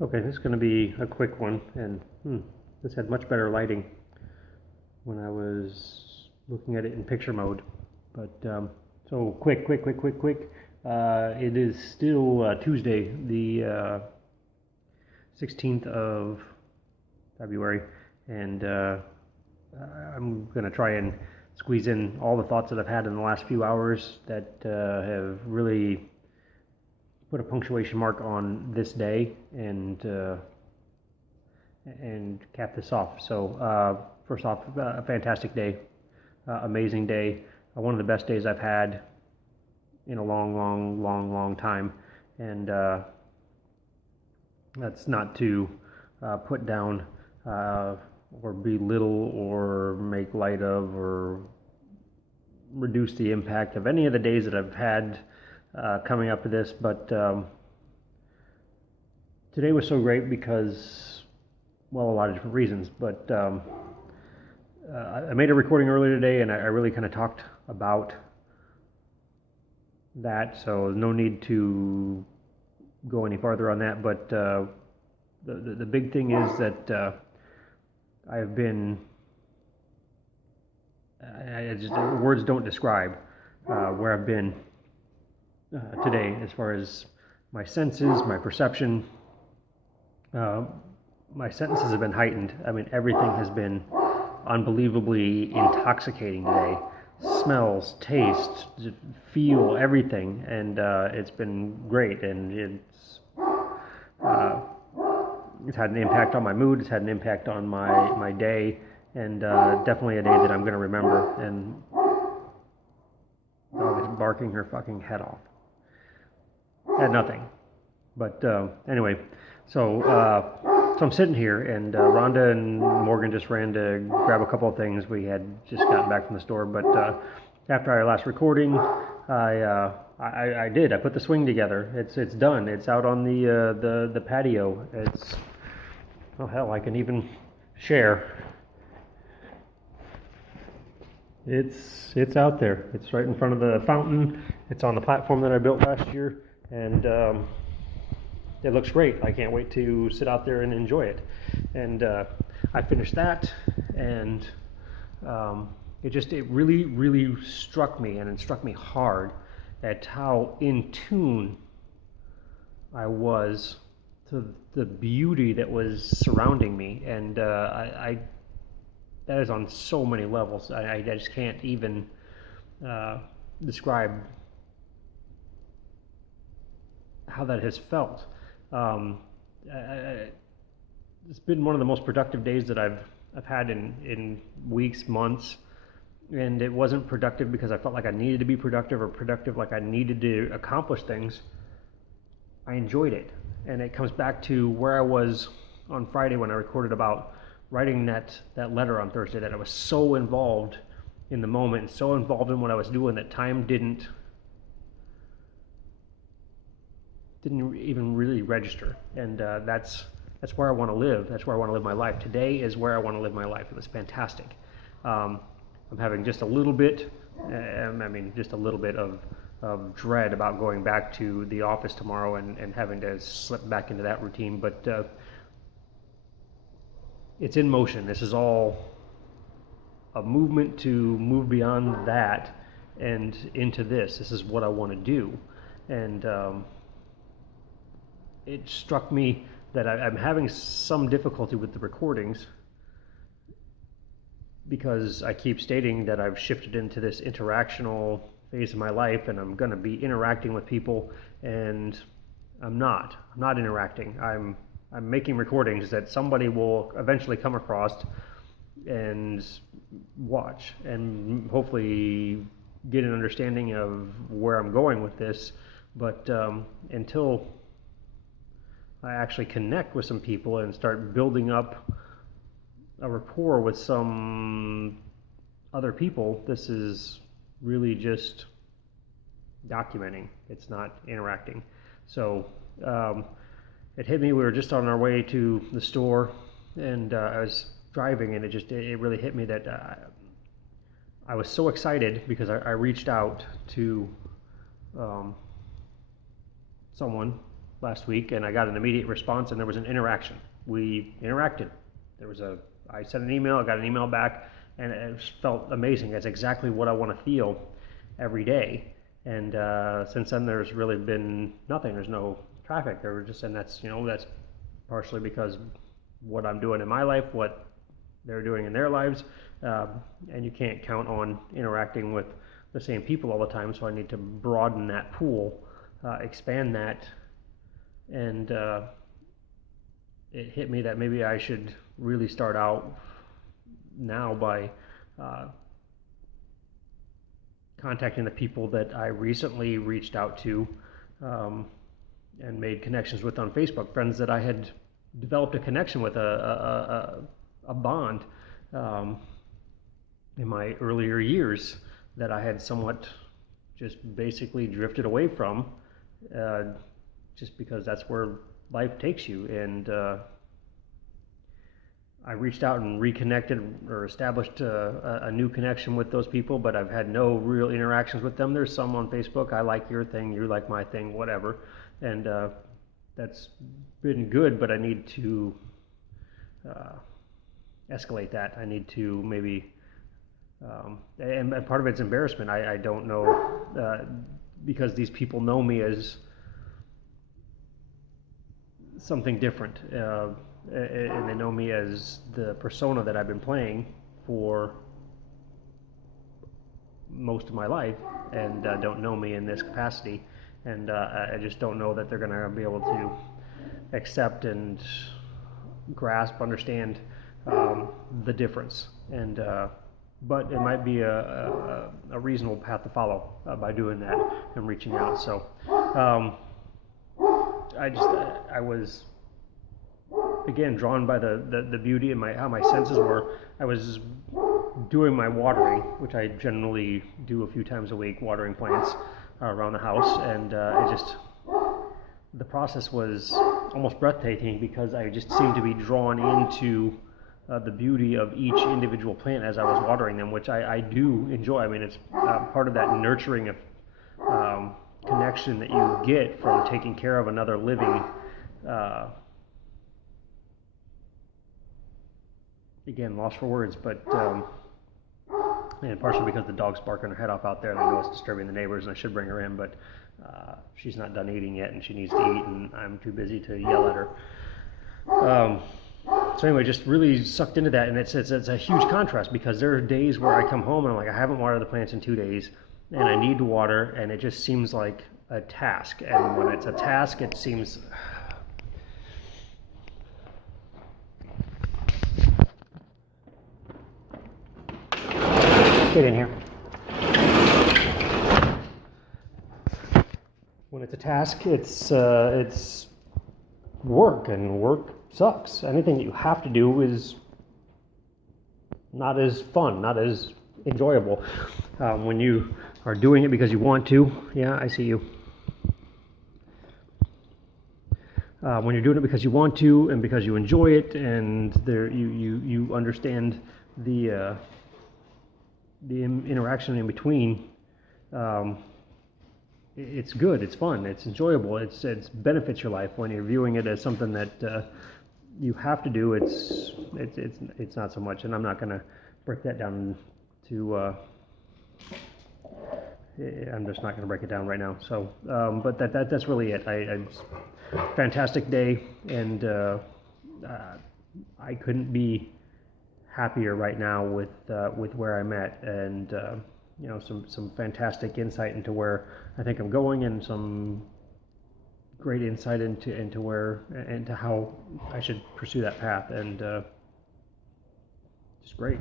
Okay, this is going to be a quick one, and this had much better lighting when I was looking at it in picture mode. But so quick. It is still Tuesday, the 16th of February, and I'm going to try and squeeze in all the thoughts that I've had in the last few hours that have really put a punctuation mark on this day and cap this off. So first off, a fantastic day, amazing day, one of the best days I've had in a long time, and that's not to put down or belittle or make light of or reduce the impact of any of the days that I've had coming up to this, but today was so great because, well, a lot of different reasons, but I made a recording earlier today and I really kind of talked about that, so no need to go any farther on that, but the big thing is that I've been, words don't describe where I've been today as far as my senses, my perception. My senses have been heightened. I mean, everything has been unbelievably intoxicating today. Smells, taste, feel, everything, and it's been great, and it's had an impact on my mood, it's had an impact on my day, and definitely a day that I'm going to remember. And dog is barking her fucking head off. Had nothing, but anyway, so I'm sitting here, and Rhonda and Morgan just ran to grab a couple of things. We had just gotten back from the store, but after our last recording, I did. I put the swing together. It's done. It's out on the patio. It's, oh hell, I can even share. It's out there. It's right in front of the fountain. It's on the platform that I built last year, and it looks great. I can't wait to sit out there and enjoy it. And I finished that, and it really struck me, and it struck me hard at how in tune I was to the beauty that was surrounding me, and that is on so many levels. I just can't even describe how that has felt. It's been one of the most productive days that I've had in weeks, months, and it wasn't productive because I felt like I needed to be productive or productive like I needed to accomplish things. I enjoyed it, and it comes back to where I was on Friday when I recorded about writing that letter on Thursday, that I was so involved in the moment, so involved in what I was doing that time didn't even really register. And that's where I want to live. That's where I want to live my life. Today is where I want to live my life. It was fantastic. I'm having just a little bit, just a little bit of dread about going back to the office tomorrow and having to slip back into that routine. But it's in motion. This is all a movement to move beyond that and into this. This is what I want to do. And it struck me that I'm having some difficulty with the recordings because I keep stating that I've shifted into this interactional phase of my life and I'm going to be interacting with people, and I'm not interacting. I'm making recordings that somebody will eventually come across and watch and hopefully get an understanding of where I'm going with this. But until I actually connect with some people and start building up a rapport with some other people, this is really just documenting. It's not interacting. So it hit me. We were just on our way to the store, and I was driving, and it really hit me that I was so excited because I reached out to someone last week, and I got an immediate response, and there was an interaction. We interacted. I sent an email, I got an email back, and it felt amazing. That's exactly what I want to feel every day. And since then, there's really been nothing. There's no traffic. And that's partially because what I'm doing in my life, what they're doing in their lives, and you can't count on interacting with the same people all the time. So I need to broaden that pool, expand that, and it hit me that maybe I should really start out now by contacting the people that I recently reached out to and made connections with on Facebook, friends that I had developed a connection with, a bond in my earlier years that I had somewhat just basically drifted away from, just because that's where life takes you. And I reached out and reconnected or established a new connection with those people, but I've had no real interactions with them. There's some on Facebook. I like your thing, you like my thing, whatever. And that's been good, but I need to escalate that. I need to maybe, and part of it's embarrassment. I don't know, because these people know me as something different. And they know me as the persona that I've been playing for most of my life, and don't know me in this capacity. And I just don't know that they're going to be able to accept and grasp, understand the difference. And but it might be a reasonable path to follow by doing that and reaching out. So I was again drawn by the beauty and how my senses were. I was doing my watering, which I generally do a few times a week, watering plants around the house, and the process was almost breathtaking because I just seemed to be drawn into the beauty of each individual plant as I was watering them, which I do enjoy. I mean, it's part of that nurturing of connection that you get from taking care of another living. Again, lost for words, but and partially because the dog's barking her head off out there, and I know it's disturbing the neighbors, and I should bring her in, but she's not done eating yet, and she needs to eat, and I'm too busy to yell at her. So anyway, just really sucked into that, and it's a huge contrast because there are days where I come home and I'm like, I haven't watered the plants in 2 days, and I need to water, and it just seems like a task. And when it's a task, it seems get in here. When it's a task, it's work, and work sucks. Anything that you have to do is not as fun, not as enjoyable. When you are doing it because you want to, yeah, I see you. When you're doing it because you want to and because you enjoy it, and you understand the interaction in between, it's good, it's fun, it's enjoyable, it's benefits your life. When you're viewing it as something that you have to do, it's not so much. And I'm not going to break that down to I'm just not going to break it down right now. So but that's really it. Fantastic day, and I couldn't be happier right now with where I'm at, and some fantastic insight into where I think I'm going, and some great insight into where, into how I should pursue that path, and just great.